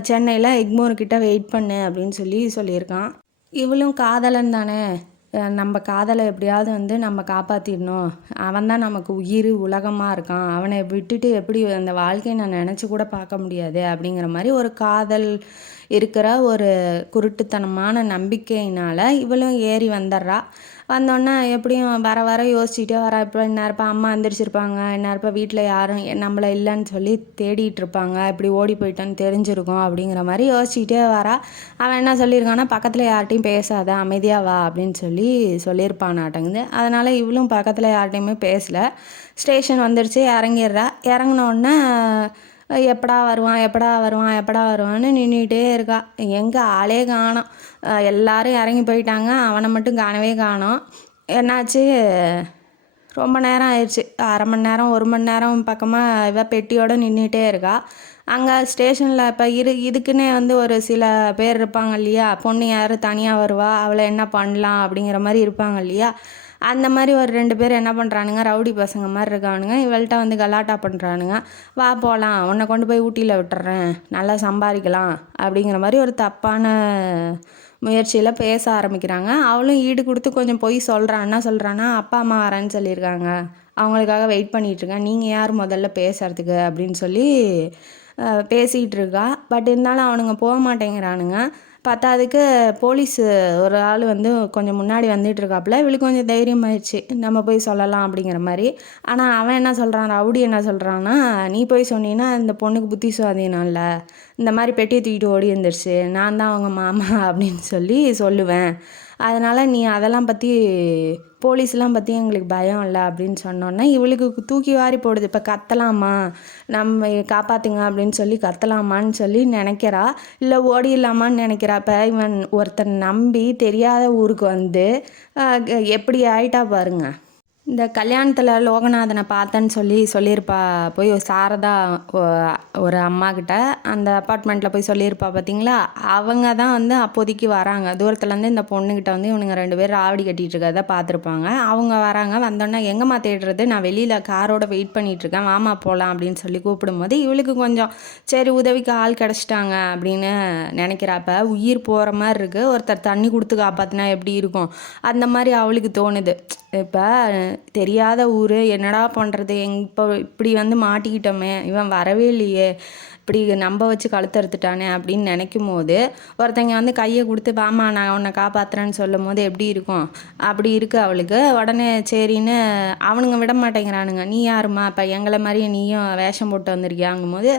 சென்னையில் எக்மோர்கிட்ட வெயிட் பண்ணு அப்படின்னு சொல்லியிருக்கான். இவளும் காதலன் தானே, நம்ம காதலை எப்படியாவது வந்து நம்ம காப்பாற்றிடணும், அவன் தான் நமக்கு உயிர் உலகமாக இருக்கான், அவனை விட்டுட்டு எப்படி அந்த வாழ்க்கையை நான் நினச்சி கூட பார்க்க முடியாது அப்படிங்கிற மாதிரி ஒரு காதல் இருக்கிற ஒரு குருட்டுத்தனமான நம்பிக்கையினால் இவளும் ஏறி வந்துடுறா. வந்தோடனே எப்படியும் வர யோசிச்சுட்டே வர, இப்போ இந்நேரப்போ அம்மா எந்திரிச்சிருப்பாங்க, இந்நேரப்போ வீட்டில் யாரும் நம்மளை இல்லைன்னு சொல்லி தேடிட்டு இருப்பாங்க, இப்படி ஓடி போயிட்டோன்னு தெரிஞ்சிருக்கும் அப்படிங்கிற மாதிரி யோசிச்சுக்கிட்டே வரா. அவன் என்ன சொல்லியிருக்கான்னா, பக்கத்தில் யார்கிட்டையும் பேசாத, அமைதியாக வா அப்படின்னு சொல்லியிருப்பானாட்டங்குது. அதனால் இவளும் பக்கத்தில் யார்கிட்டையுமே பேசலை. ஸ்டேஷன் வந்துடுச்சு, இறங்கிடுறா. இறங்கினோடனே எப்படா வருவான்னு நின்றுக்கிட்டே இருக்கா. எங்கே ஆளே காணோம், எல்லாரும் இறங்கி போயிட்டாங்க, அவனை மட்டும் காணவே காணோம். என்னாச்சு, ரொம்ப நேரம் ஆயிடுச்சு, அரை மணி நேரம் 1 மணி நேரம் பக்கமாக இவ பெட்டியோடு நின்றுட்டே இருக்கா. அங்கே ஸ்டேஷனில் இப்போ இதுக்குன்னே வந்து ஒரு சில பேர் இருப்பாங்க இல்லையா, பொண்ணு யார் தனியாக வருவா, அவளை என்ன பண்ணலாம் அப்படிங்கிற மாதிரி இருப்பாங்க இல்லையா, அந்த மாதிரி ஒரு 2 பேர் என்ன பண்ணுறானுங்க, ரவுடி பசங்க மாதிரி இருக்கானுங்க, இவள்கிட்ட வந்து கலாட்டா பண்ணுறானுங்க. வா போகலாம், உன்னை கொண்டு போய் ஊட்டியில் விட்டுறேன், நல்லா சம்பாதிக்கலாம் அப்படிங்கிற மாதிரி ஒரு தப்பான முயற்சியில் பேச ஆரம்பிக்கிறாங்க. அவளும் ஈடு கொடுத்து கொஞ்சம் பொய் சொல்கிறான். என்ன சொல்கிறான்னா, அப்பா அம்மா வரேன்னு சொல்லியிருக்காங்க, அவங்களுக்காக வெயிட் பண்ணிகிட்ருக்கேன், நீங்கள் யார் முதல்ல பேசுகிறதுக்கு அப்படின்னு சொல்லி பேசிகிட்டு இருக்கா. பட் இருந்தாலும் அவனுங்க போக மாட்டேங்கிறானுங்க. பத்தாதுக்கு போலீஸு ஒரு ஆள் வந்து கொஞ்சம் முன்னாடி வந்துட்டு இருக்காப்புல. இவளுக்கு கொஞ்சம் தைரியம் ஆயிடுச்சு, நம்ம போய் சொல்லலாம் அப்படிங்கிற மாதிரி. ஆனால் அவன் என்ன சொல்கிறான், ரவுடி என்ன சொல்கிறான்னா, நீ போய் சொன்னீன்னா இந்த பொண்ணுக்கு புத்தி சுவாதீனம் இல்லை, இந்த மாதிரி பெட்டியை தூக்கிட்டு ஓடி வந்துருச்சு, நான் தான் அவங்க மாமா அப்படின்னு சொல்லுவேன், அதனால் நீ அதெல்லாம் பற்றி போலீஸ்லாம் பற்றி எங்களுக்கு பயம் இல்லை அப்படின்னு சொன்னோன்னே இவளுக்கு தூக்கி வாரி போடுது. இப்போ கத்தலாமா, நம்ம காப்பாற்றுங்க அப்படின்னு சொல்லி கத்தலாமான்னு சொல்லி நினைக்கிறா, இல்லை ஓடிடலாமான்னு நினைக்கிறா. இப்போ இவன் ஒருத்தன் நம்பி தெரியாத ஊருக்கு வந்து எப்படி ஆயிட்டா பாருங்க. இந்த கல்யாணத்தில் லோகநாதனை பார்த்தேன்னு சொல்லியிருப்பா, போய் சாரதா ஒரு அம்மாக்கிட்ட அந்த அப்பார்ட்மெண்ட்டில் போய் சொல்லியிருப்பா பார்த்தீங்களா, அவங்க தான் வந்து அப்போதைக்கு வராங்க. தூரத்துலேருந்து இந்த பொண்ணுக்கிட்ட வந்து இவனுங்க 2 பேர் ராவடி கட்டிகிட்டு இருக்கிறத பார்த்துருப்பாங்க. அவங்க வராங்க. வந்தோடனே எங்கேம்மா தேடுறது, நான் வெளியில் காரோட வெயிட் பண்ணிகிட்ருக்கேன், வாமா போகலாம் அப்படின்னு சொல்லி கூப்பிடும்போது இவளுக்கு கொஞ்சம் சரி உதவிக்கு ஆள் கிடச்சிட்டாங்க அப்படின்னு நினைக்கிறப்ப, உயிர் போகிற மாதிரி இருக்குது, ஒருத்தர் தண்ணி கொடுத்து காப்பாற்றினா எப்படி இருக்கும், அந்த மாதிரி அவளுக்கு தோணுது. இப்போ தெரியாத ஊர், என்னடா பண்ணுறது, இப்போ இப்படி வந்து மாட்டிக்கிட்டோமே, இவன் வரவே இல்லையே, இப்படி நம்ப வச்சு கழுத்தறுத்துட்டானே அப்படின்னு நினைக்கும் போது ஒருத்தங்க வந்து கையை கொடுத்து வாமா நான் உன்னை காப்பாற்றுறேன்னு சொல்லும் போது எப்படி இருக்கும்? அப்படி இருக்கு அவளுக்கு. உடனே சரின்னு அவனுங்க விட மாட்டேங்கிறானுங்க. நீ யாருமா இப்போ எங்களை மாதிரி நீயும் வேஷம் போட்டு வந்திருக்கியாங்கும் போது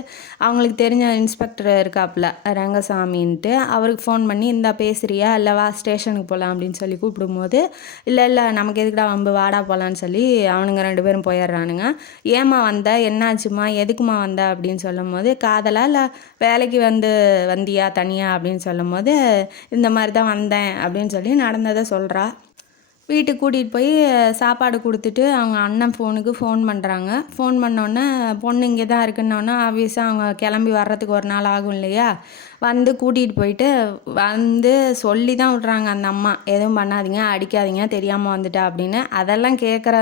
அவங்களுக்கு தெரிஞ்ச இன்ஸ்பெக்டர் இருக்காப்புல ரங்கசாமின்ட்டு அவருக்கு ஃபோன் பண்ணி இந்தா பேசுகிறியா இல்லை வா ஸ்டேஷனுக்கு போகலாம் அப்படின்னு சொல்லி கூப்பிடும்போது இல்லை நமக்கு எதுக்குடா வம்பு வாடா போகலான்னு சொல்லி அவனுங்க 2 பேரும் போயிடுறானுங்க. ஏம்மா வந்த என்னாச்சுமா எதுக்குமா வந்த அப்படின்னு சொல்லும் போது காதலா இல்லை வேலைக்கு வந்தியா தனியா அப்படின்னு சொல்லும் போது இந்த மாதிரி தான் வந்தேன் அப்படின்னு சொல்லி நடந்ததை சொல்கிறா. வீட்டுக்கு கூட்டிகிட்டு போய் சாப்பாடு கொடுத்துட்டு அவங்க அண்ணன் ஃபோனுக்கு ஃபோன் பண்ணுறாங்க. ஃபோன் பண்ணோன்னே பொண்ணு இங்கே தான் இருக்குன்னொன்னே ஆப்வியஸாக அவங்க கிளம்பி வர்றதுக்கு ஒரு நாள் ஆகும் இல்லையா. வந்து கூட்டிகிட்டு போயிட்டு வந்து சொல்லி தான் விட்றாங்க அந்த அம்மா, எதுவும் பண்ணாதீங்க அடிக்காதீங்க தெரியாமல் வந்துட்டா அப்படின்னு. அதெல்லாம் கேட்குற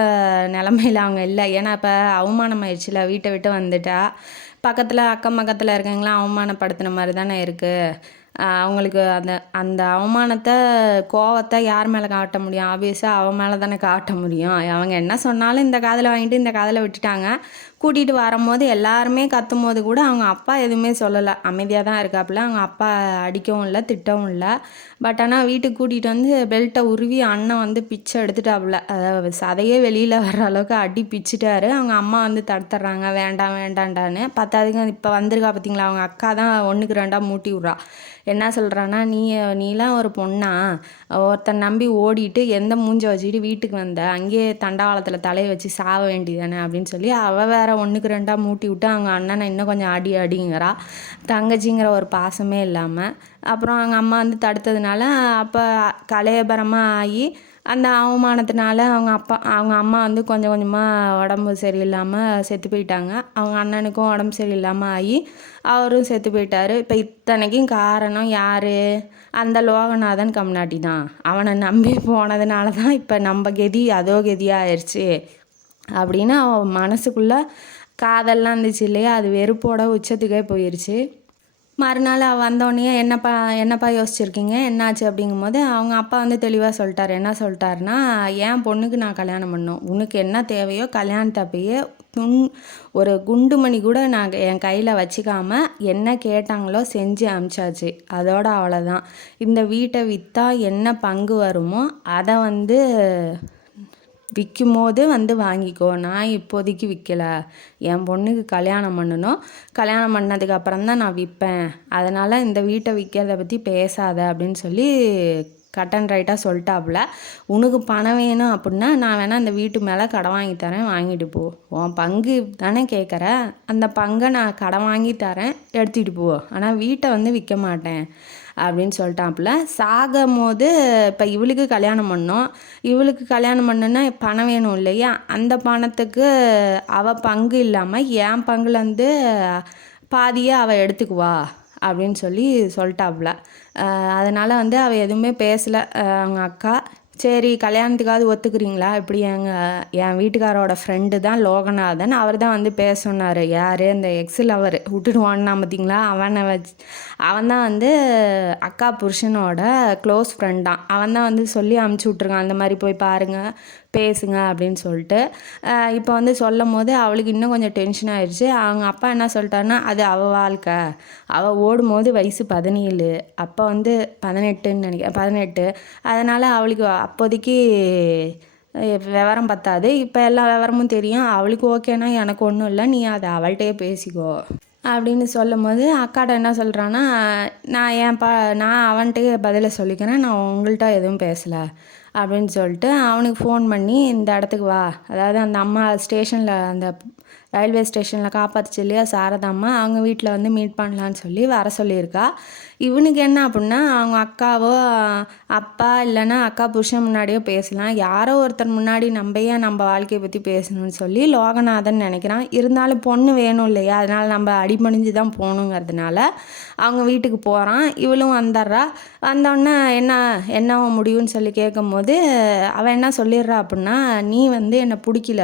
நிலமையில அவங்க இல்லை. ஏன்னா இப்போ அவமானம் ஆயிடுச்சுல, வீட்டை விட்டு வந்துட்டா. பக்கத்தில் அக்கம் பக்கத்தில் இருக்கவங்களாம் அவமானப்படுத்தின மாதிரி தானே இருக்குது. அவங்களுக்கு அந்த அந்த அவமானத்தை கோவத்தை யார் மேலே காட்ட முடியும்? ஆப்வியஸாக அவன் மேலே தானே காட்ட முடியும். அவங்க என்ன சொன்னாலும் இந்த காதில் வாங்கிட்டு இந்த காதில் விட்டுட்டாங்க. கூட்டிகிட்டு வரும்போது எல்லாருமே கத்தும் போது கூட அவங்க அப்பா எதுவுமே சொல்லலை, அமைதியாக தான் இருக்காப்புல. அவங்க அப்பா அடிக்கவும் இல்லை திட்டவும் இல்லை. பட் ஆனால் வீட்டுக்கு கூட்டிகிட்டு வந்து பெல்ட்டை உருவி அண்ணன் வந்து பிச்சை எடுத்துட்டாப்புல. அதாவது சதையே வெளியில் வர்ற அளவுக்கு அடி பிச்சுட்டாரு. அவங்க அம்மா வந்து தடுத்துட்றாங்க வேண்டாம் வேண்டாண்டான்னு. பத்தாதுக்கு இப்போ வந்திருக்கா பார்த்தீங்களா அவங்க அக்கா தான் 1க்கு 2 மூட்டி விட்றா. என்ன சொல்கிறான்னா நீலாம் ஒரு பொண்ணா, ஒருத்தன் நம்பி ஓடிட்டு எந்த மூஞ்சை வச்சுக்கிட்டு வீட்டுக்கு வந்த, அங்கேயே தண்டவாளத்தில் தலையை வச்சு சாவ வேண்டியதானே அப்படின்னு சொல்லி அவள் வேற 1க்கு 2 மூட்டி விட்டு அவங்க அண்ணனை இன்னும் கொஞ்சம் அடிங்கிறா. தங்கச்சிங்கிற ஒரு பாசமே இல்லாமல். அப்புறம் அவங்க அம்மா வந்து தடுத்ததுனால அப்போ கலையபரமாக ஆகி அந்த அவமானத்தினால அவங்க அம்மா வந்து கொஞ்சம் கொஞ்சமாக உடம்பு சரியில்லாமல் செத்து போயிட்டாங்க. அவங்க அண்ணனுக்கும் உடம்பு சரியில்லாமல் ஆகி அவரும் செத்து போயிட்டார். இப்போ இத்தனைக்கும் காரணம் யார்? அந்த லோகநாதன் கம்னாட்டி தான். அவனை நம்பி போனதுனால தான் இப்போ நம்ம கெதி அதோ கெதியாக ஆயிடுச்சு அப்படின்னு அவன் மனசுக்குள்ளே காதல்லாம் இருந்துச்சு இல்லையா, அது வெறுப்போட உச்சத்துக்கே போயிடுச்சு. மறுநாள் அவள் வந்தோடனே என்னப்பா யோசிச்சுருக்கீங்க என்னாச்சு அப்படிங்கும்போது அவங்க அப்பா வந்து தெளிவாக சொல்லிட்டார். என்ன சொல்லிட்டாருன்னா, என் பொண்ணுக்கு நான் கல்யாணம் பண்ணோம், உனக்கு என்ன தேவையோ கல்யாணத்தப்பையே ஒரு குண்டுமணி கூட நான் என் கையில் வச்சுக்காம என்ன கேட்டாங்களோ செஞ்சு அனுப்பிச்சாச்சு. அதோட அவ்வளோதான். இந்த வீட்டை விற்றா என்ன பங்கு வருமோ அதை வந்து விற்கும் போது வந்து வாங்கிக்கோ. நான் இப்போதைக்கு விற்கலை, என் பொண்ணுக்கு கல்யாணம் பண்ணணும், கல்யாணம் பண்ணதுக்கு அப்புறம் தான் நான் விற்பேன், அதனால் இந்த வீட்டை விற்கிறத பற்றி பேசாத அப்படின்னு சொல்லி கட் அண்ட் ரைட்டாக சொல்லிட்டாப்புல. உனக்கு பணம் வேணும் அப்படின்னா நான் வேணால் அந்த வீட்டு மேலே கடன் வாங்கி தரேன், வாங்கிட்டு போ. உன் பங்கு தானே கேட்குற, அந்த பங்கை நான் கடன் வாங்கி தரேன் எடுத்துகிட்டு போ, ஆனால் வீட்டை வந்து விற்க மாட்டேன் அப்படின்னு சொல்லிட்டாப்புல. சாகும் போது இப்போ இவளுக்கு கல்யாணம் பண்ணோம், இவளுக்கு கல்யாணம் பண்ணுன்னா பணம் வேணும் இல்லையா, அந்த பணத்துக்கு அவள் பங்கு இல்லாமல் என் பங்குலேருந்து பாதியே அவள் எடுத்துக்குவா அப்படின்னு சொல்லிட்டாப்புல. அதனால் வந்து அவள் எதுவுமே பேசலை அவங்க அக்கா. சரி கல்யாணத்துக்காவது ஒத்துக்கிறீங்களா? இப்படி என் வீட்டுக்காரோட ஃப்ரெண்டு தான் லோகநாதன், அவர் தான் வந்து பேச சொன்னார். யார்? இந்த எக்ஸில் அவர் விட்டுடுவான்னா பார்த்தீங்களா, அவன் தான் வந்து அக்கா புருஷனோட க்ளோஸ் ஃப்ரெண்டான். அவன் தான் வந்து சொல்லி அமுச்சு விட்ருக்கான், அந்த மாதிரி போய் பாருங்கள் பேசுங்க அப்படின்னு சொல்லிட்டு. இப்போ வந்து சொல்லும் போது அவளுக்கு இன்னும் கொஞ்சம் டென்ஷன் ஆயிடுச்சு. அவங்க அப்பா என்ன சொல்லிட்டாருன்னா, அது அவள் வாழ்க்கை, அவள் ஓடும் போது வயசு 17, அப்போ வந்து 18ன்னு நினைக்கிறேன், 18. அதனால் அவளுக்கு அப்போதைக்கு விவரம் பத்தாது. இப்போ எல்லா விவரமும் தெரியும். அவளுக்கு ஓகேனா எனக்கு ஒன்றும் இல்லை, நீ அதை அவள்கிட்டயே பேசிக்கோ அப்படின்னு சொல்லும் போது அக்காட்ட என்ன சொல்கிறான்னா, நான் அவன்கிட்டயே பதிலை சொல்லிக்கிறேன், நான் உங்கள்கிட்ட எதுவும் பேசலை அப்படின்னு சொல்லிட்டு அவனுக்கு ஃபோன் பண்ணி இந்த இடத்துக்கு வா, அதாவது அந்த அம்மா ஸ்டேஷனில் அந்த ரயில்வே ஸ்டேஷனில் காப்பாற்றுச்சு இல்லையா சாரதாம்மா, அவங்க வீட்டில் வந்து மீட் பண்ணலான்னு சொல்லி வர சொல்லியிருக்கா. இவனுக்கு என்ன அப்படின்னா, அவங்க அக்காவோ அப்பா இல்லைன்னா அக்கா புருஷன் முன்னாடியோ பேசலாம், யாரோ ஒருத்தர் முன்னாடி நம்ம வாழ்க்கையை பற்றி பேசணும்னு சொல்லி லோகநாதன் நினைக்கிறான். இருந்தாலும் பொண்ணு வேணும் இல்லையா, அதனால் நம்ம அடிமணிஞ்சு தான் போகணுங்கிறதுனால அவங்க வீட்டுக்கு போகிறான். இவளும் வந்துடுறா. வந்தோடனே என்ன முடியும்னு சொல்லி கேட்கும்போது அவன் என்ன சொல்லிடுறா அப்படின்னா, நீ வந்து என்னை பிடிக்கல,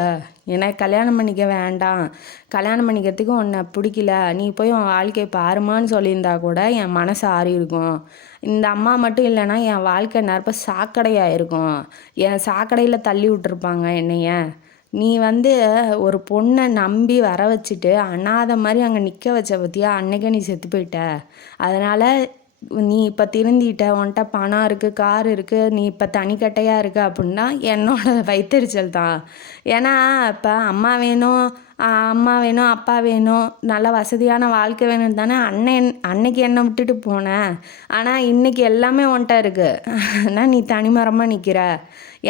எனக்கு கல்யாணம் பண்ணிக்க வேண்டாம், கல்யாணம் பண்ணிக்கிறதுக்கு உன்னை பிடிக்கல, நீ போய் உன் வாழ்க்கையை பாருமான்னு சொல்லியிருந்தா கூட என் மனசு ஆறி இருக்கும். இந்த அம்மா மட்டும் இல்லைன்னா என் வாழ்க்கை நேரப்போ சாக்கடையாக இருக்கும், என் சாக்கடையில் தள்ளி விட்டுருப்பாங்க என்னைய, நீ வந்து ஒரு பொண்ணை நம்பி வர வச்சுட்டு அனாதை மாதிரி அங்கே நிற்க வச்ச பற்றியா, அன்னைக்கே நீ செத்து போயிட்ட. அதனால் நீ இப்போ திருந்திட்ட, உன்கிட்ட பணம் இருக்குது, கார் இருக்குது, நீ இப்போ தனிக்கட்டையாக இருக்க அப்படின்னா என்னோட வயித்தெரிச்சல் தான். ஏன்னா இப்போ அம்மா வேணும், அம்மா வேணும், அப்பா வேணும், நல்ல வசதியான வாழ்க்கை வேணும்னு தானே அன்னைக்கு என்னை விட்டுட்டு போனேன். ஆனால் இன்றைக்கி எல்லாமே உன்கிட்ட இருக்குது, ஆனால் நீ தனிமரமாக நிற்கிற.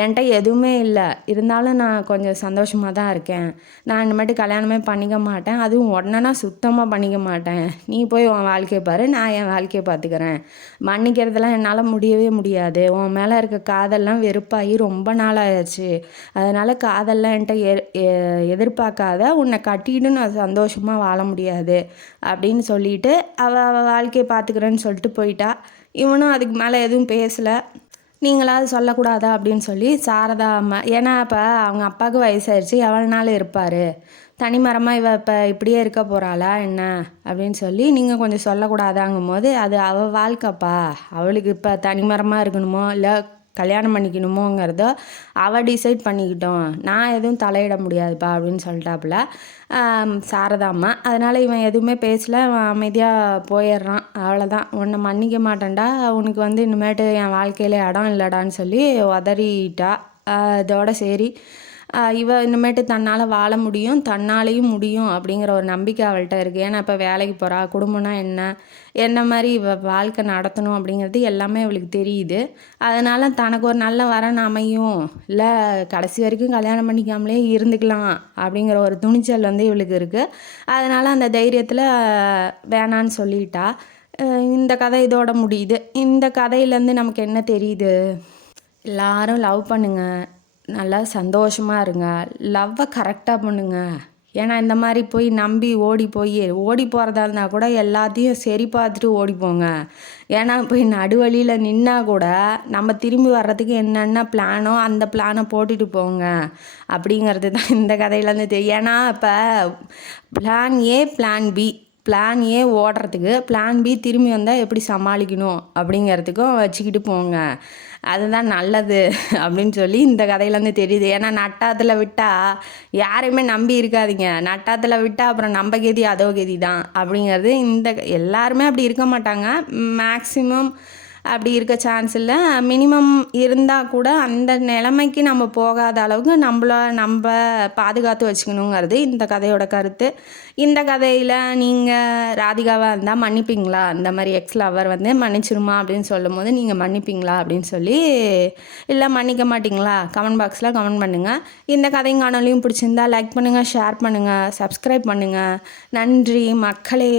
என்கிட்ட எதுவுமே இல்லை, இருந்தாலும் நான் கொஞ்சம் சந்தோஷமாக தான் இருக்கேன். நான் இனிமேட்டு கல்யாணமே பண்ணிக்க மாட்டேன், அதுவும் உடனேனா சுத்தமாக பண்ணிக்க மாட்டேன். நீ போய் உன் வாழ்க்கையை பாரு, நான் என் வாழ்க்கையை பார்த்துக்கிறேன். மன்னிக்கிறதுலாம் என்னால் முடியவே முடியாது. உன் மேலே இருக்க காதல்லாம் வெறுப்பாகி ரொம்ப நாள் ஆயிடுச்சு. அதனால் காதல்லாம் என்கிட்ட எதிர்பார்க்காத, உன்னை கட்டிட்டு நான் சந்தோஷமாக வாழ முடியாது அப்படின்னு சொல்லிட்டு அவள் வாழ்க்கையை பார்த்துக்கிறேன்னு சொல்லிட்டு போயிட்டா. இவனும் அதுக்கு மேலே எதுவும் பேசலை. நீங்களாவது சொல்லக்கூடாதா அப்படின்னு சொல்லி சாரதா அம்மா, ஏன்னா இப்போ அவங்க அப்பாவுக்கு வயசாயிடுச்சு, எவ்வளோ நாள் இருப்பார், தனிமரமாக இவ இப்போ இப்படியே இருக்க போகிறாளா என்ன அப்படின்னு சொல்லி நீங்கள் கொஞ்சம் சொல்லக்கூடாதாங்கும் போது, அது அவள் வாழ்க்கைப்பா, அவளுக்கு இப்போ தனிமரமாக இருக்கணுமோ இல்லை கல்யாணம் பண்ணிக்கணுமோங்கிறதோ அவள் டிசைட் பண்ணிக்கிட்டோம், நான் எதுவும் தலையிட முடியாதுப்பா அப்படின்னு சொல்லிட்டாப்புல சாரதாம்மா. அதனால் இவன் எதுவுமே பேசலை, அவன் அமைதியாக போயிடுறான். அவ்வளோதான், உன்னை மன்னிக்க மாட்டேன்டா, உனக்கு வந்து இனிமேட்டு என் வாழ்க்கையில் இடம் இல்லைடான்னு சொல்லி உதறிட்டா. இதோட சரி, இவ இனிமேட்டு தன்னால் வாழ முடியும், தன்னாலேயும் முடியும் அப்படிங்கிற ஒரு நம்பிக்கை அவள்கிட்ட இருக்குது. ஏன்னா இப்போ வேலைக்கு போகிறா, குடும்பம்னா என்ன மாதிரி இவ வாழ்க்கை நடத்தணும் அப்படிங்கிறது எல்லாமே அவளுக்கு தெரியுது. அதனால் தனக்கு ஒரு நல்ல வரன் அமையும், இல்லை கடைசி வரைக்கும் கல்யாணம் பண்ணிக்காமலே இருந்துக்கலாம் அப்படிங்கிற ஒரு துணிச்சல் வந்து இவளுக்கு இருக்குது. அதனால் அந்த தைரியத்தில் வேணான்னு சொல்லிட்டா. இந்த கதை இதோட முடியுது. இந்த கதையிலேருந்து நமக்கு என்ன தெரியுது? எல்லாரும் லவ் பண்ணுங்கள், நல்லா சந்தோஷமாக இருங்க, லவ்வை கரெக்டாக பண்ணுங்க. ஏன்னா இந்த மாதிரி போய் நம்பி ஓடி போகிறதா இருந்தால் கூட எல்லாத்தையும் சரி பார்த்துட்டு ஓடி போங்க. ஏன்னா போய் நடுவழியில் நின்னா கூட நம்ம திரும்பி வர்றதுக்கு என்னென்ன பிளானோ அந்த பிளானை போட்டுட்டு போங்க அப்படிங்கிறது தான் இந்த கதையிலேருந்து தெரியும். ஏன்னா இப்போ பிளான் ஏ பிளான் ஏ ஓடுறதுக்கு பிளான் பி திரும்பி வந்தால் எப்படி சமாளிக்கணும் அப்படிங்கிறதுக்கும் வச்சுக்கிட்டு போங்க, அதுதான் நல்லது அப்படின்னு சொல்லி இந்த கதையிலேருந்து தெரியுது. ஏன்னா நட்டாத்தில் விட்டால் யாரையுமே நம்பி இருக்காதீங்க, நட்டாத்தில் விட்டால் அப்புறம் நம்ம கெதி அதோ கெதி தான் அப்படிங்கிறது. எல்லாருமே அப்படி இருக்க மாட்டாங்க, மேக்ஸிமம் அப்படி இருக்க சான்ஸ் இல்லை. மினிமம் இருந்தால் கூட அந்த நிலைமைக்கு நம்ம போகாத அளவுக்கு நம்ம பாதுகாத்து வச்சுக்கணுங்கிறது இந்த கதையோட கருத்து. இந்த கதையில் நீங்கள் ராதிகாவாக இருந்தால் மன்னிப்பீங்களா? இந்த மாதிரி எக்ஸ் லவர் வந்து மன்னிச்சிருமா அப்படின்னு சொல்லும் போது நீங்கள் மன்னிப்பீங்களா அப்படின்னு சொல்லி, இல்லை மன்னிக்க மாட்டிங்களா? கமெண்ட் பாக்ஸில் கமெண்ட் பண்ணுங்கள். இந்த கதையும் காணொலியும் பிடிச்சிருந்தா லைக் பண்ணுங்கள், ஷேர் பண்ணுங்கள், சப்ஸ்கிரைப் பண்ணுங்கள். நன்றி மக்களே.